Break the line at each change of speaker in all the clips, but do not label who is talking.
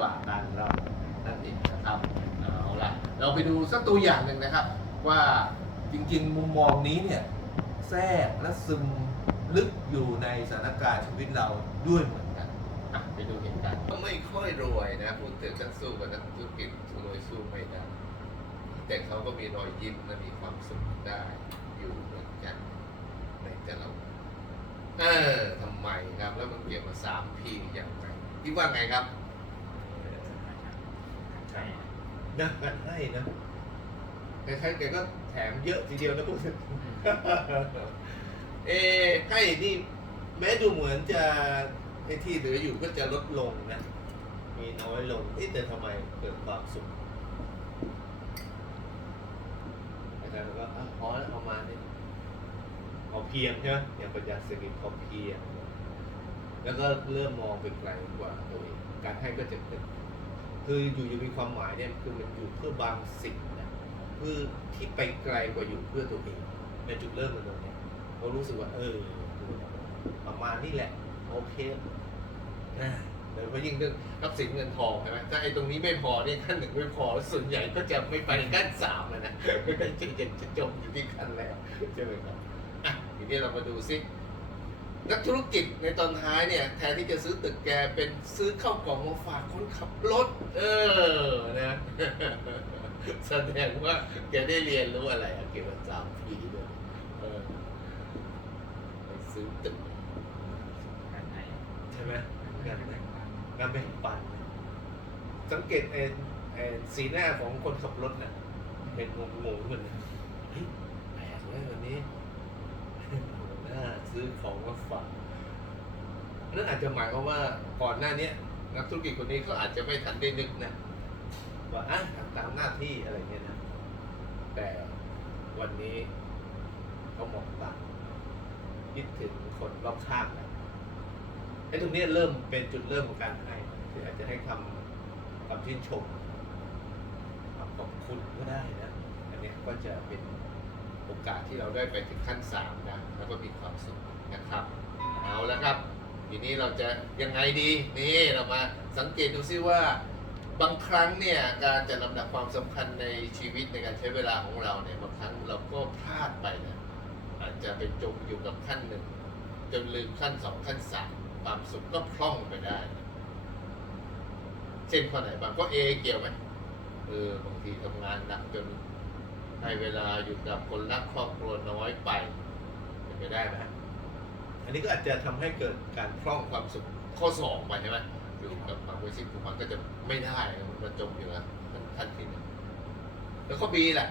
กว่าการเรานั่นเองนะครับเอาละเราไปดูสักตัวอย่างหนึ่งนะครับ ว่าจริงๆ มุมมองนี้เนี่ยแทรกและซึมลึกอยู่ในสถานการณ์ชีวิตเราด้วยเหมือนกันไปดูเหตุการณ์ก็ไม่ค่อยรวยนะพูดถึงนักสู้กับนักธุรกิจรวยสู้ไม่ได้แต่เขาก็มีรอยยิ้มและมีความสุขได้อยู่เหมือนกันในแต่ละวันเออทำไมครับ แล้วมันเกี่ยวกับสามพีอย่างไรคิดว่าไงครับ
ใช่
นะมันให้นะคล้ายๆแกก็แถมเยอะทีเดียวนะพูดถึงเอ้ให้นี่แม้ดูเหมือนจะไอ้ที่เหลืออยู่ก็จะลดลงนะ มีน้อยลงเอ๊ะแต่ทำไมเกิดความสุขอาจารย์บอกว่าอะพอแล้วเอามาเนี่ยพอเพียงใช่ไหมอย่างปัญญาเศรษฐกิจพอเพียง แล้วก็เริ่มมองไปไกลกว่าตัวเองการให้ก็จะเป็น คืออยู่จะมีความหมายเนี่ยคือมันอยู่เพื่อบางสิ่งนะคือที่ไปไกลกว่าอยู่เพื่อตัวเองในจุดเริ่มมันตรงเนี้ยเรารู้สึกว่า เออ ประมาณนี้แหละ โอเคนะแต่ว่ายิ่งเรื่องทรัพย์สินเงินทองใช่ไหมถ้าไอ้ตรงนี้ไม่พอเนี่ยขั้นหนึ่งไม่พอ ส่วนใหญ่ก็จะไม่ไปขั้นสามแล้วนะก็จะจะจะจมอยู่ที่ขั้นแล้วใช่ไหมครับอะทีนี้เรามาดูซิ นักธุรกิจในตอนท้ายเนี่ยแทนที่จะซื้อตึกแกเป็นซื้อข้าวกล่องมาฝากคนขับรถ เออนะแสดงว่าแกได้เรียนรู้อะไรอะเกี่ยวกับสามปีเลยเออไปซื้อตึก
การให้
ใช่ไหม
กางา
รน
แบ่งปัน
งานแบ่งปันสังเกตไอ้ไอ้สีหน้าของคนขับรถน่ะเป็นงงงๆเหมือนกันเฮ้ยแปลกเลยวันนี้ ของนั่นอาจจะหมายความว่าก่อนหน้านี้นักธุรกิจคนนี้เขาอาจจะไม่ทันได้นึกนะว่าอะตามหน้าที่อะไรเงี้ยนะ แต่วันนี้เขาหมองต่างคิดถึงคนรอบข้างนะไอ้ตรงนี้เริ่มเป็นจุดเริ่มของการให้คืออาจจะให้คำคำชื่นชมคำขอบคุณก็ได้นะ อันเนี้ยก็จะเป็น โอกาสที่เราได้ไปถึงขั้นสามนะแล้วก็มีความสุขนะครับ เอาแล้วครับ ทีนี้เราจะยังไงดีนี่เรามาสังเกตดูซิว่าบางครั้งเนี่ยการจัดลำดับความสำคัญในชีวิตในการใช้เวลาของเราเนี่ยบางครั้งเราก็พลาดไปนะอาจจะไปจมอยู่กับขั้นหนึ่งจนลืมขั้นสองขั้นสามความสุขก็พร่องไปได้ เช่นข้อไหนบางก็เอเกี่ยวไหมเออบางทีทำงานหนักจน ให้เวลาอยู่กับคนรักครอบครัวน้อยไปเป็นไปได้ไหมอันนี้ก็อาจจะทำให้เกิดการพร่องความสุขข้อสองไปใช่ไหมอยู่กับความรู้สึกของมันก็จะไม่ได้มันมาจมอยู่แล้วทันทันทีนะแล้วข้อบีแหละ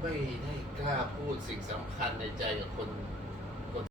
ไม่ได้กล้าพูดสิ่งสำคัญในใจกับคน